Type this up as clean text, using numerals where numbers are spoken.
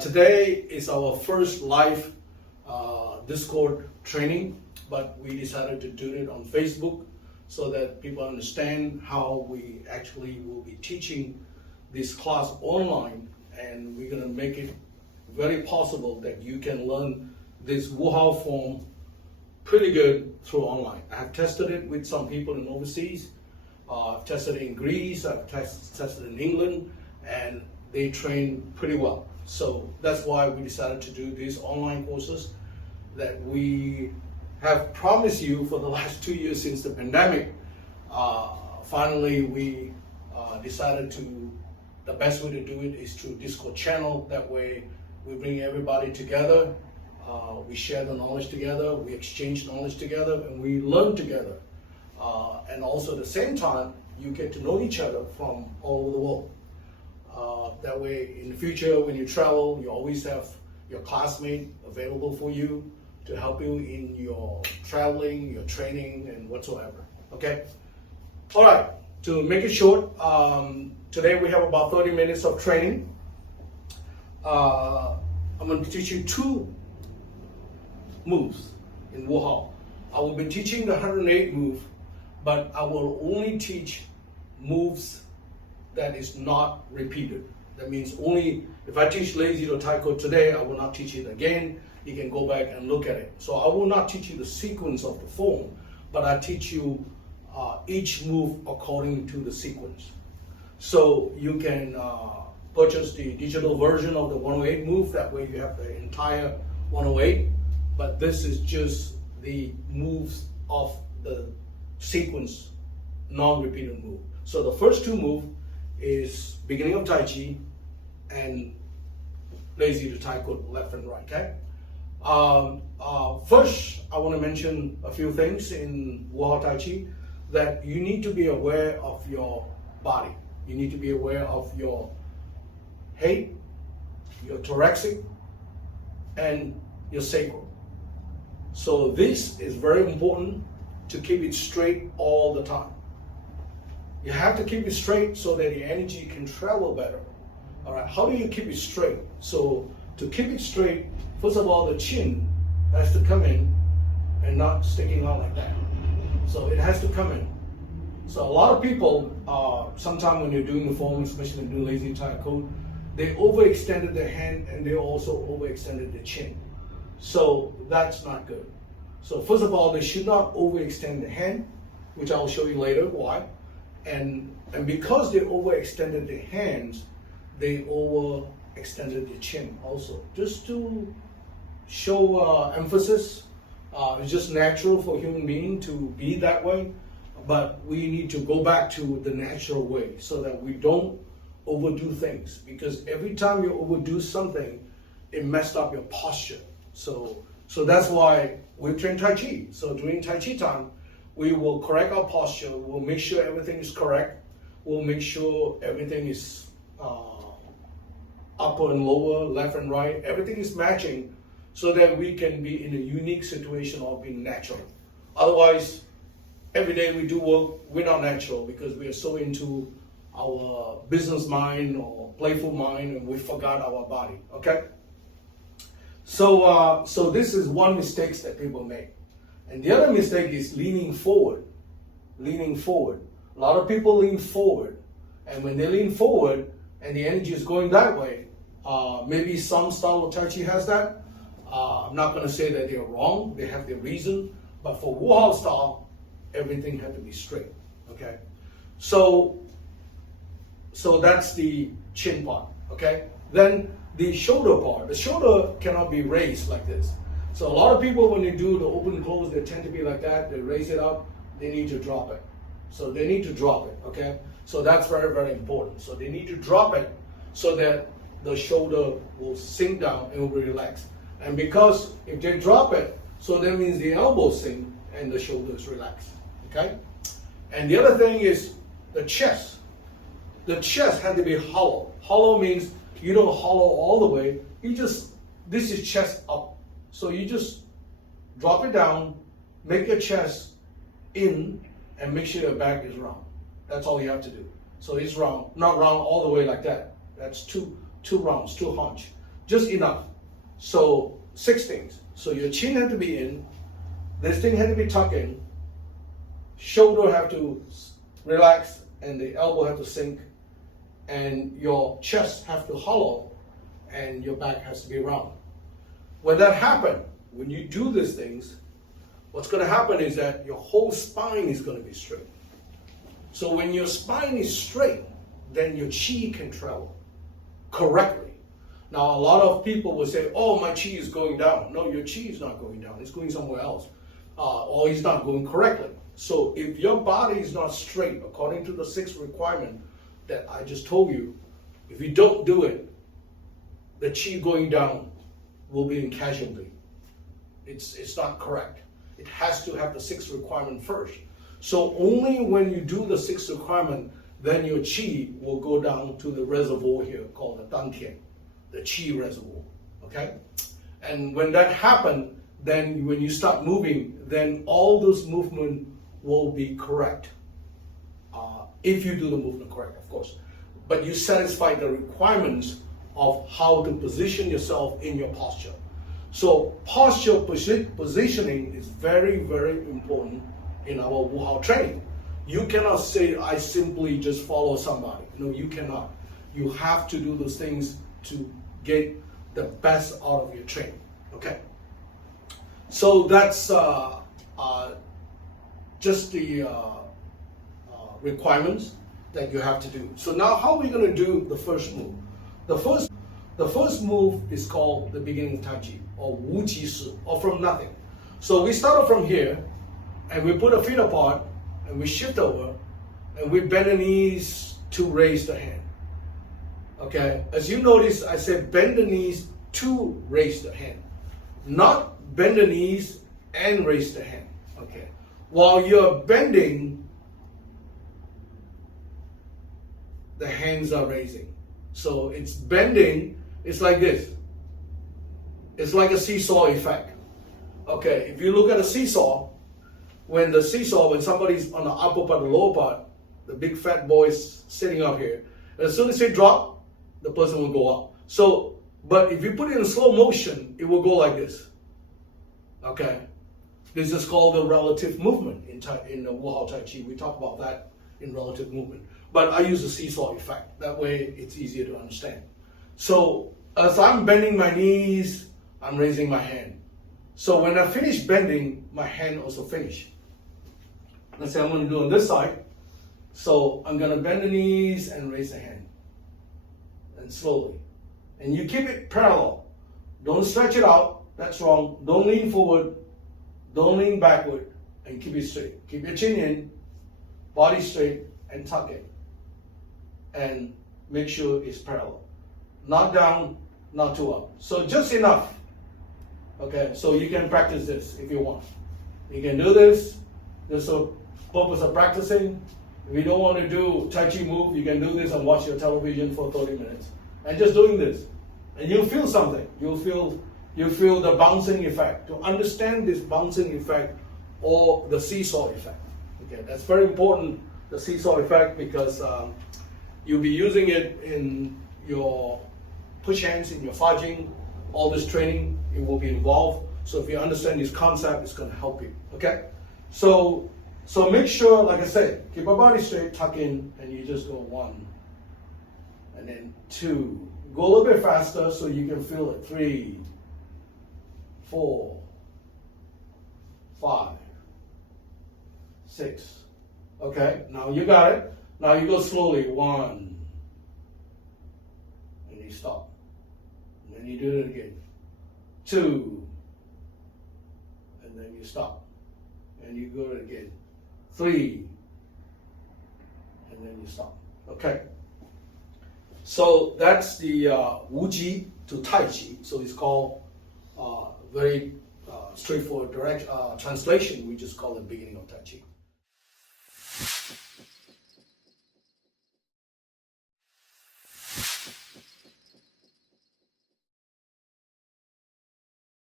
Today is our first live Discord training, but we decided to do it on Facebook so that people understand how we actually will be teaching this class online, and we're going to make it very possible that you can learn this Wuhao form pretty good through online. I have tested it with some people in overseas. I've tested it in Greece, I've tested it in England, and they train pretty well. So that's why we decided to do these online courses that we have promised you for the last 2 years since the pandemic. Finally, we decided the best way to do it is through Discord channel. That way we bring everybody together, we share the knowledge together, we exchange knowledge together, and we learn together. And also at the same time, you get to know each other from all over the world. That way, in the future, when you travel, you always have your classmate available for you to help you in your traveling, your training, and whatsoever. Okay? All right, to make it short, today we have about 30 minutes of training. I'm going to teach you 2 moves in Wuhao. I will be teaching the 108 move, but I will only teach moves that is not repeated. That means only if I teach lazy or taiko today, I will not teach it again. You can go back and look at it. So I will not teach you the sequence of the form, but I teach you each move according to the sequence. So you can purchase the digital version of the 108 move. That way you have the entire 108. But this is just the moves of the sequence, non-repeated move. So the first 2 moves is Beginning of Taiji and lazy to taiko, left and right. Okay. First, I want to mention a few things in Wuhao Tai Chi, that you need to be aware of your body. You need to be aware of your height, your thoracic, and your sacral. So this is very important to keep it straight all the time. You have to keep it straight so that the energy can travel better. All right, how do you keep it straight? So to keep it straight, first of all, the chin has to come in and not sticking out like that. So it has to come in. So a lot of people, sometimes when you're doing the form, especially when you do lazy taiko, they overextended their hand and they also overextended the chin. So that's not good. So first of all, they should not overextend the hand, which I'll show you later why. And because they overextended their hands, they overextended the chin also. Just to show emphasis, it's just natural for a human being to be that way, but we need to go back to the natural way so that we don't overdo things. Because every time you overdo something, it messed up your posture. So that's why we train Tai Chi. So during Tai Chi time, we will correct our posture. We'll make sure everything is correct. We'll make sure everything is upper and lower, left and right. Everything is matching so that we can be in a unique situation of being natural. Otherwise, every day we do work, we're not natural because we are so into our business mind or playful mind and we forgot our body, okay? So this is one mistake that people make. And the other mistake is leaning forward. Leaning forward. A lot of people lean forward. And when they lean forward and the energy is going that way, maybe some style of Tai Chi has that. I'm not going to say that they're wrong. They have their reason. But for Wuhao style, everything had to be straight. Okay? So that's the chin part. Okay? Then the shoulder part. The shoulder cannot be raised like this. So a lot of people, when they do the open close, they tend to be like that. They raise it up. They need to drop it. So they need to drop it, okay? So that's very, very important. So they need to drop it so that the shoulder will sink down and will relax. And because if they drop it, so that means the elbow sink and the shoulder is relaxed, okay? And the other thing is the chest. The chest had to be hollow. Hollow means you don't hollow all the way. This is chest up. So you just drop it down, make your chest in, and make sure your back is round. That's all you have to do. So it's round, not round all the way like that. That's too rounds, too hunch. just enough. So 6 things. So your chin had to be in, this thing had to be tucked in, shoulder have to relax, and the elbow have to sink, and your chest have to hollow, and your back has to be round. When that happens, when you do these things, what's going to happen is that your whole spine is going to be straight. So when your spine is straight, then your chi can travel correctly. Now, a lot of people will say, oh, my chi is going down. No, your chi is not going down. It's going somewhere else. Or it's not going correctly. So if your body is not straight, according to the 6 requirement that I just told you, if you don't do it, the chi going down will be in casualty. It's not correct. It has to have the 6 requirement first. So only when you do the 6 requirement, then your chi will go down to the reservoir here called the dantian, the chi reservoir. Okay? And when that happens, then when you start moving, then all those movement will be correct. If you do the movement correct, of course. But you satisfy the requirements of how to position yourself in your posture. So posture positioning is very, very important in our Wu Hao training. You cannot say, I simply just follow somebody. No, you cannot. You have to do those things to get the best out of your training. Okay? So that's just the requirements that you have to do. So now how are we going to do the first move? The first move is called the Beginning of Taiji, or Wuji, or from nothing. So we start off from here, and we put our feet apart, and we shift over, and we bend the knees to raise the hand. Okay, as you notice, I said bend the knees to raise the hand, not bend the knees and raise the hand. Okay, while you're bending, the hands are raising. So it's bending, it's like this. It's like a seesaw effect. Okay, if you look at a seesaw, when somebody's on the upper part, the lower part, the big fat boy's sitting up here, as soon as they drop, the person will go up. So, but if you put it in slow motion, it will go like this. Okay, this is called the relative movement in the Wu Hao Tai Chi. We talk about that in relative movement. But I use the seesaw effect. That way it's easier to understand. So as I'm bending my knees, I'm raising my hand. So when I finish bending, my hand also finish. Let's say I'm going to do on this side. So I'm going to bend the knees and raise the hand. And slowly. And you keep it parallel. Don't stretch it out. That's wrong. Don't lean forward. Don't lean backward. And keep it straight. Keep your chin in, body straight, and tuck it. And make sure it's parallel. Not down, not too up. So just enough. Okay, so you can practice this if you want. You can do this. There's a purpose of practicing. If you don't want to do Tai Chi move, you can do this and watch your television for 30 minutes. And just doing this. And you'll feel something. You'll feel the bouncing effect. To understand this bouncing effect or the seesaw effect. Okay, that's very important, the seesaw effect, because you'll be using it in your push hands, in your fajing, all this training, it will be involved. So if you understand this concept, it's going to help you. Okay? So make sure, like I said, keep our body straight, tuck in, and you just go 1, and then 2. Go a little bit faster so you can feel it. 3, 4, 5, 6. Okay? Now you got it. Now you go slowly. 1, and you stop. And then you do it again. 2, and then you stop. And you go it again. 3, and then you stop. Okay. So that's the Wuji to Tai Chi. So it's called very straightforward direct translation. We just call it Beginning of Tai Chi.